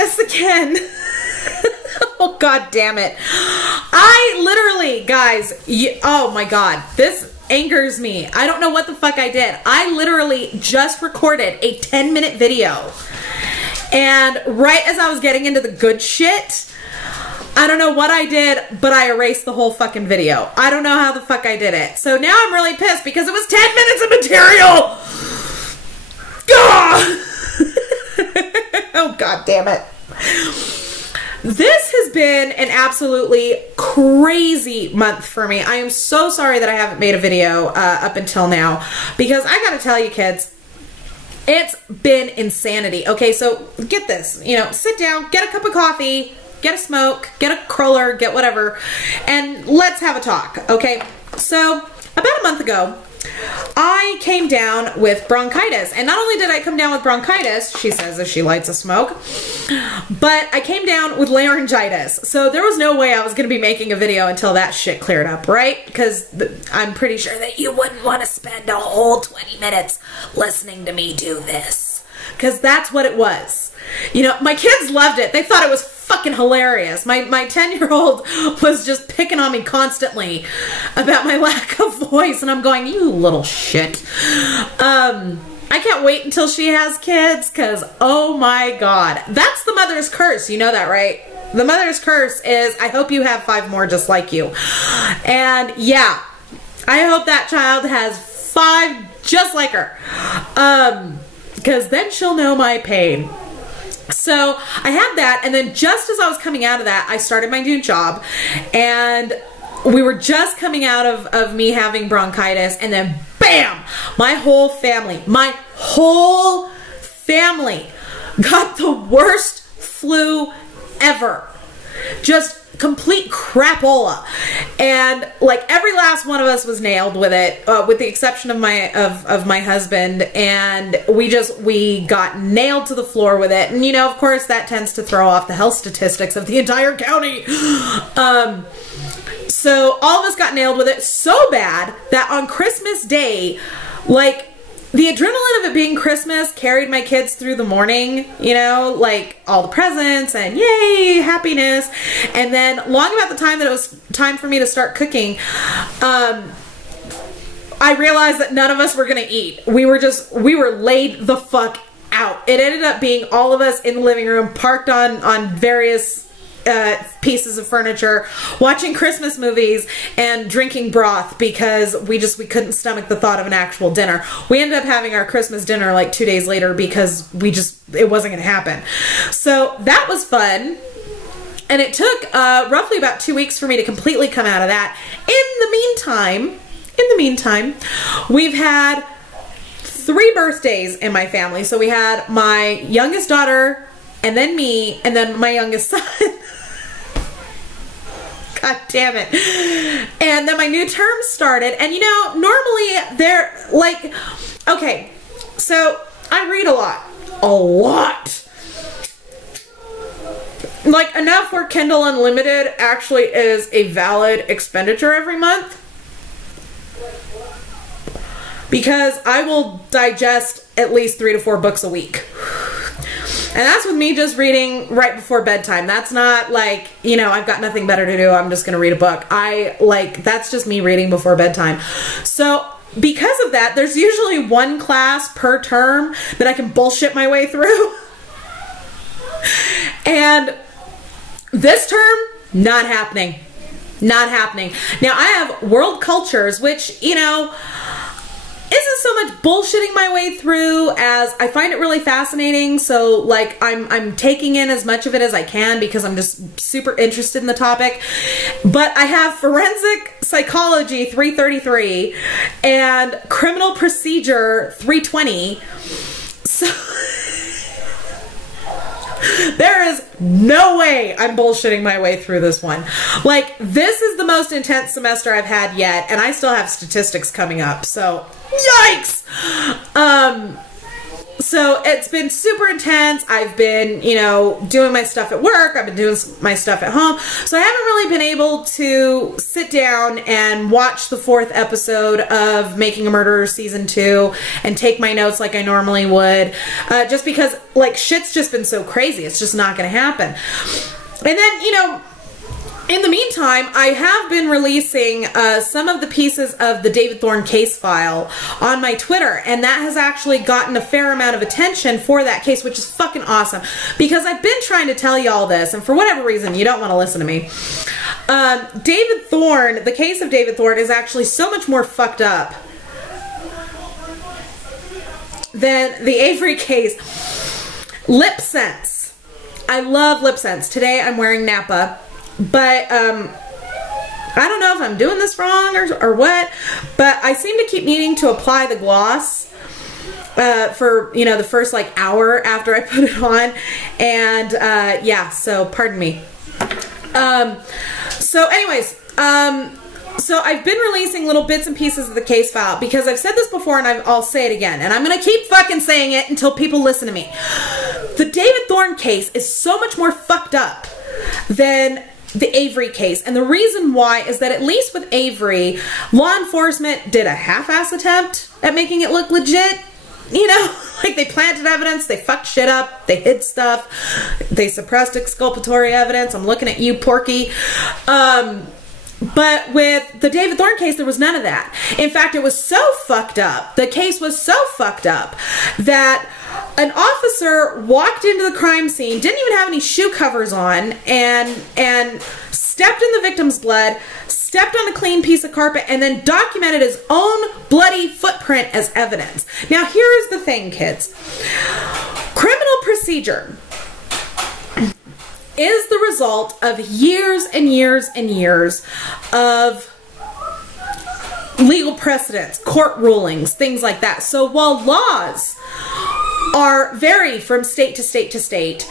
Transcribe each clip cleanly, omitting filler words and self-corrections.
this again. Oh, God damn it. I literally, guys, oh my God, this angers me. I don't know what the fuck I did. I literally just recorded a 10-minute video. And right as I was getting into the good shit, I don't know what I did, but I erased the whole fucking video. I don't know how the fuck I did it. So now I'm really pissed because it was 10 minutes of material. Oh, God damn it. This has been an absolutely crazy month for me. I am so sorry that I haven't made a video up until now, because I gotta tell you, kids, it's been insanity. Okay, so get this, you know, sit down, get a cup of coffee, get a smoke, get a cruller, get whatever, and let's have a talk, okay? So about a month ago, I came down with bronchitis, and not only did I come down with bronchitis, she says as she lights a smoke, but I came down with laryngitis. So there was no way I was going to be making a video until that shit cleared up, right? Because I'm pretty sure that you wouldn't want to spend a whole 20 minutes listening to me do this, because that's what it was. You know, my kids loved it. They thought it was fucking hilarious. My 10-year-old was just picking on me constantly about my lack of voice, and I'm going, you little shit. I can't wait until she has kids, because oh my God, that's the mother's curse. You know that, right? The mother's curse is, I hope you have 5 more just like you. And yeah, I hope that child has 5 just like her, because then she'll know my pain. So I had that, and then just as I was coming out of that, I started my new job, and we were just coming out of me having bronchitis, and then bam, my whole family got the worst flu ever. Just complete crapola. And like every last one of us was nailed with it, with the exception of my husband, and we got nailed to the floor with it. And you know, of course, that tends to throw off the health statistics of the entire county. So all of us got nailed with it so bad that on Christmas Day, like, the adrenaline of it being Christmas carried my kids through the morning, you know, like all the presents and yay, happiness. And then long about the time that it was time for me to start cooking, I realized that none of us were going to eat. We were laid the fuck out. It ended up being all of us in the living room, parked on various pieces of furniture, watching Christmas movies and drinking broth, because we couldn't stomach the thought of an actual dinner. We ended up having our Christmas dinner like 2 days later because it wasn't going to happen. So that was fun. And it took roughly about 2 weeks for me to completely come out of that. In the meantime, we've had 3 birthdays in my family. So we had my youngest daughter, and then me, and then my youngest son. God damn it. And then my new term started, and you know, normally they're like, okay, so I read a lot. Like enough where Kindle Unlimited actually is a valid expenditure every month, because I will digest at least 3 to 4 books a week. And that's with me just reading right before bedtime. That's not like, you know, I've got nothing better to do, I'm just going to read a book. That's just me reading before bedtime. So because of that, there's usually 1 class per term that I can bullshit my way through. And this term, not happening. Not happening. Now I have world cultures, which, you know, isn't so much bullshitting my way through as I find it really fascinating. So like I'm taking in as much of it as I can because I'm just super interested in the topic. But I have forensic psychology 333 and criminal procedure 320. So there is no way I'm bullshitting my way through this one. Like, this is the most intense semester I've had yet, and I still have statistics coming up, so yikes! So it's been super intense. I've been, you know, doing my stuff at work. I've been doing my stuff at home. So I haven't really been able to sit down and watch the 4th episode of Making a Murderer Season 2 and take my notes like I normally would. Just because, like, shit's just been so crazy. It's just not going to happen. And then, you know, in the meantime, I have been releasing some of the pieces of the David Thorne case file on my Twitter, and that has actually gotten a fair amount of attention for that case, which is fucking awesome, because I've been trying to tell you all this, and for whatever reason, you don't want to listen to me. David Thorne, the case of David Thorne is actually so much more fucked up than the Avery case. Lip Sense. I love Lip Sense. Today I'm wearing Napa. But, I don't know if I'm doing this wrong or what, but I seem to keep needing to apply the gloss, for, you know, the first, like, hour after I put it on, and, yeah, so, pardon me. So anyways, so I've been releasing little bits and pieces of the case file, because I've said this before and I'll say it again, and I'm gonna keep fucking saying it until people listen to me. The David Thorne case is so much more fucked up than the Avery case, and the reason why is that at least with Avery, law enforcement did a half-ass attempt at making it look legit. You know, like, they planted evidence, they fucked shit up, they hid stuff, they suppressed exculpatory evidence. I'm looking at you, Porky. But with the David Thorne case, there was none of that. In fact, it was so fucked up, the case was so fucked up, that an officer walked into the crime scene, didn't even have any shoe covers on, and stepped in the victim's blood, stepped on a clean piece of carpet, and then documented his own bloody footprint as evidence. Now, here's the thing, kids. Criminal procedure is the result of years and years and years of legal precedents, court rulings, things like that. So while laws vary from state to state to state,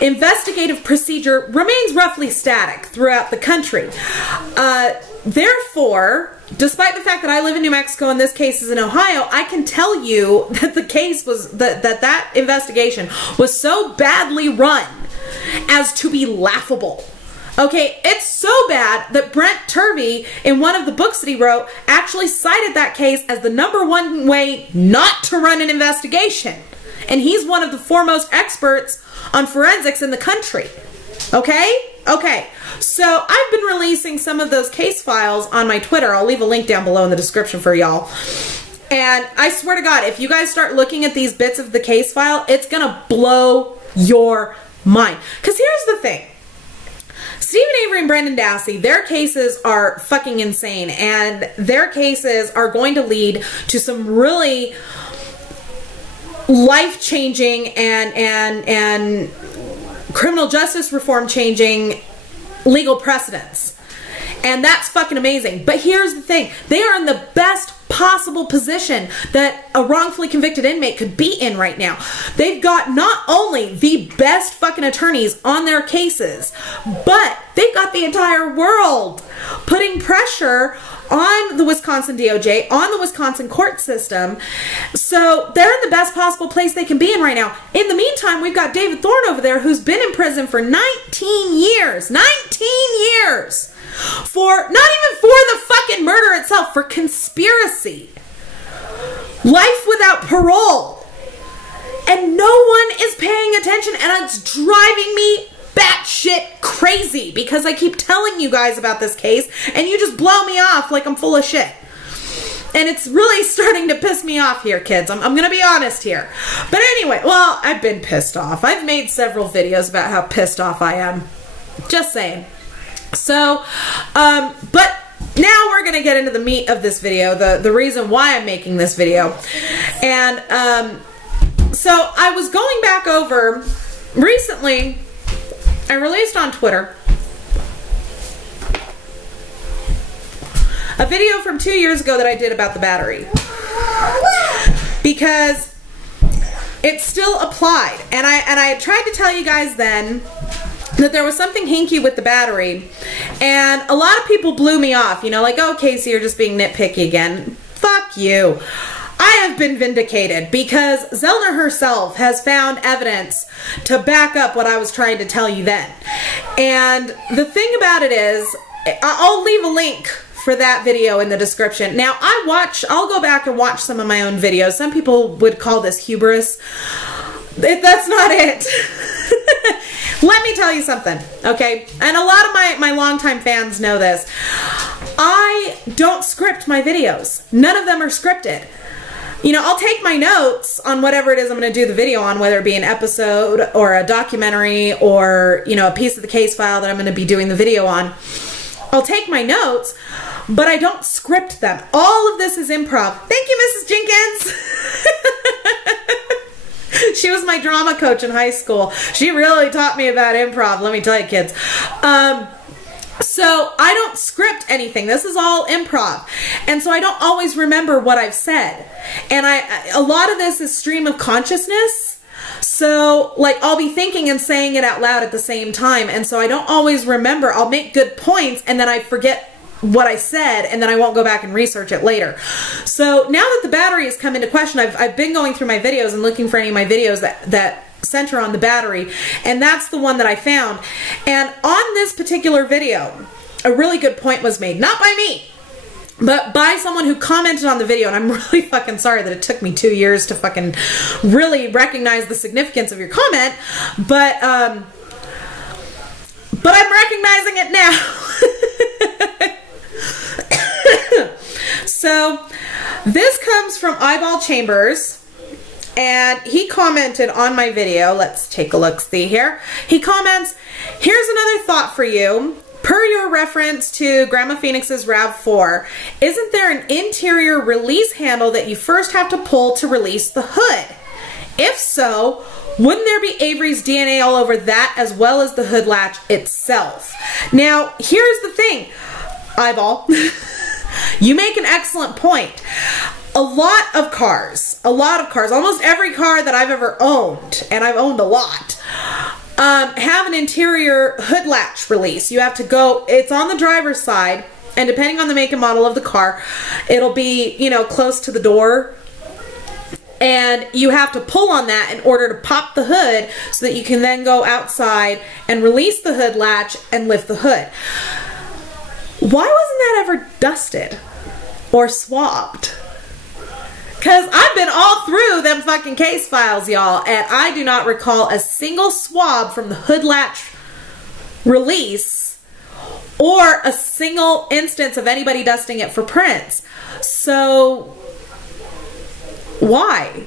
investigative procedure remains roughly static throughout the country. Therefore, despite the fact that I live in New Mexico and this case is in Ohio, I can tell you that the case was, that investigation was so badly run as to be laughable. Okay, it's so bad that Brent Turvey, in one of the books that he wrote, actually cited that case as the #1 way not to run an investigation. And he's one of the foremost experts on forensics in the country. Okay? Okay. So I've been releasing some of those case files on my Twitter. I'll leave a link down below in the description for y'all. And I swear to God, if you guys start looking at these bits of the case file, it's gonna blow your mind. Because here's the thing. Stephen Avery and Brendan Dassey, their cases are fucking insane, and their cases are going to lead to some really life-changing and criminal justice reform changing legal precedents. And that's fucking amazing. But here's the thing. They are in the best possible position that a wrongfully convicted inmate could be in right now. They've got not only the best fucking attorneys on their cases, but they've got the entire world putting pressure on the Wisconsin DOJ, on the Wisconsin court system. So they're in the best possible place they can be in right now. In the meantime, we've got David Thorne over there, who's been in prison for 19 years. 19 years! For, not even for the fucking murder itself, for conspiracy. Life without parole. And no one is paying attention, and it's driving me batshit crazy, because I keep telling you guys about this case and you just blow me off like I'm full of shit. And it's really starting to piss me off here, kids. I'm gonna be honest here. But anyway, well, I've been pissed off. I've made several videos about how pissed off I am. Just saying. So, but now we're gonna get into the meat of this video, the reason why I'm making this video. And so I was going back over recently. I released on Twitter a video from 2 years ago that I did about the battery, because it still applied, and I tried to tell you guys then that there was something hinky with the battery, and a lot of people blew me off, you know, like, oh, Casey, you're just being nitpicky again. Fuck you. I have been vindicated because Zellner herself has found evidence to back up what I was trying to tell you then. And the thing about it is, I'll leave a link for that video in the description. Now, I'll go back and watch some of my own videos. Some people would call this hubris. That's not it. Let me tell you something, okay? And a lot of my longtime fans know this. I don't script my videos. None of them are scripted. You know, I'll take my notes on whatever it is I'm going to do the video on, whether it be an episode or a documentary or, you know, a piece of the case file that I'm going to be doing the video on. I'll take my notes, but I don't script them. All of this is improv. Thank you, Mrs. Jenkins. She was my drama coach in high school. She really taught me about improv, let me tell you, kids. So I don't script anything. This is all improv. And so I don't always remember what I've said. And a lot of this is stream of consciousness. So like I'll be thinking and saying it out loud at the same time. And so I don't always remember. I'll make good points and then I forget what I said and then I won't go back and research it later. So now that the battery has come into question, I've been going through my videos and looking for any of my videos that center on the battery, and that's the one that I found. And on this particular video, a really good point was made, not by me, but by someone who commented on the video, and I'm really fucking sorry that it took me 2 years to fucking really recognize the significance of your comment, but I'm recognizing it now. So this comes from Eyeball Chambers. And he commented on my video. Let's take a look-see here. He comments, here's another thought for you. Per your reference to Grandma Phoenix's RAV4, isn't there an interior release handle that you first have to pull to release the hood? If so, wouldn't there be Avery's DNA all over that as well as the hood latch itself? Now, here's the thing, Eyeball. You make an excellent point. A lot of cars, almost every car that I've ever owned, and I've owned a lot, have an interior hood latch release. You have to go, it's on the driver's side, and depending on the make and model of the car, it'll be, you know, close to the door. And you have to pull on that in order to pop the hood so that you can then go outside and release the hood latch and lift the hood. Why wasn't that ever dusted or swabbed? Because I've been all through them fucking case files, y'all, and I do not recall a single swab from the hood latch release or a single instance of anybody dusting it for prints. So, why?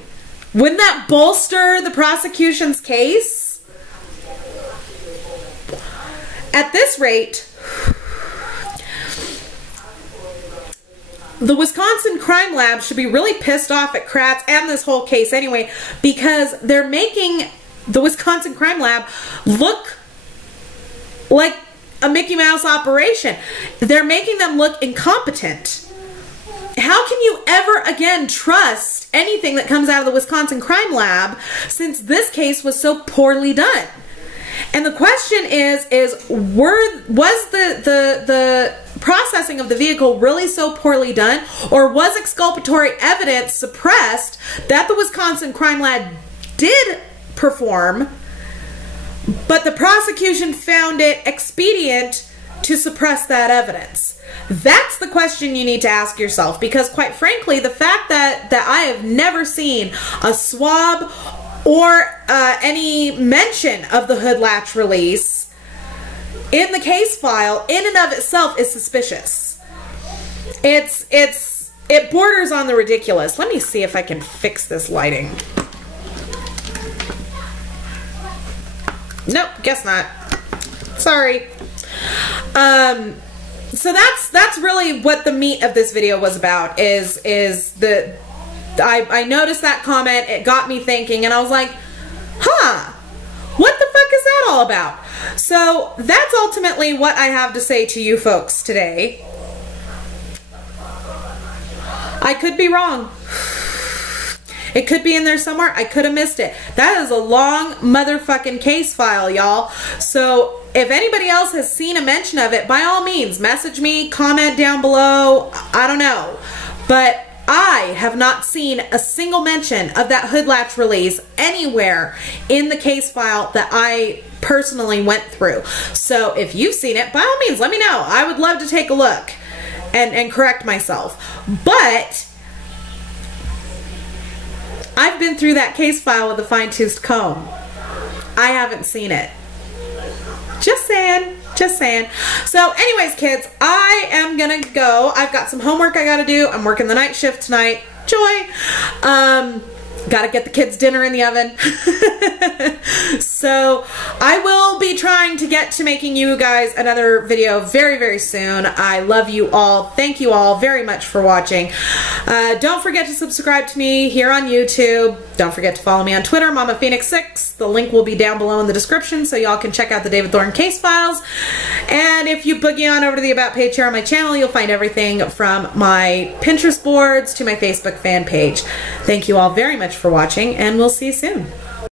Wouldn't that bolster the prosecution's case? At this rate, the Wisconsin Crime Lab should be really pissed off at Kratz and this whole case anyway, because they're making the Wisconsin Crime Lab look like a Mickey Mouse operation. They're making them look incompetent. How can you ever again trust anything that comes out of the Wisconsin Crime Lab since this case was so poorly done? And the question is was the processing of the vehicle really so poorly done, or was exculpatory evidence suppressed that the Wisconsin Crime Lab did perform, but the prosecution found it expedient to suppress that evidence? That's the question you need to ask yourself, because quite frankly, the fact that I have never seen a swab or any mention of the hood latch release in the case file in and of itself is suspicious. It borders on the ridiculous. Let me see if I can fix this lighting. Nope, guess not. Sorry. So that's really what the meat of this video was about, I noticed that comment, it got me thinking, and I was like, huh, what the fuck is that all about? So that's ultimately what I have to say to you folks today. I could be wrong. It could be in there somewhere. I could have missed it. That is a long motherfucking case file, y'all. So if anybody else has seen a mention of it, by all means, message me, comment down below. I don't know. But I have not seen a single mention of that hood latch release anywhere in the case file that I personally went through. So if you've seen it, by all means, let me know. I would love to take a look and correct myself. But I've been through that case file with a fine-toothed comb. I haven't seen it. Just saying. Just saying. So anyways, kids, I am gonna go. I've got some homework I gotta do. I'm working the night shift tonight. Joy. Gotta get the kids dinner in the oven. So I will be trying to get to making you guys another video very, very soon. I love you all. Thank you all very much for watching. Don't forget to subscribe to me here on YouTube. Don't forget to follow me on Twitter, Mama Phoenix 6. The link will be down below in the description so y'all can check out the David Thorne case files. And if you boogie on over to the About page here on my channel, you'll find everything from my Pinterest boards to my Facebook fan page. Thank you all very much for watching, and we'll see you soon.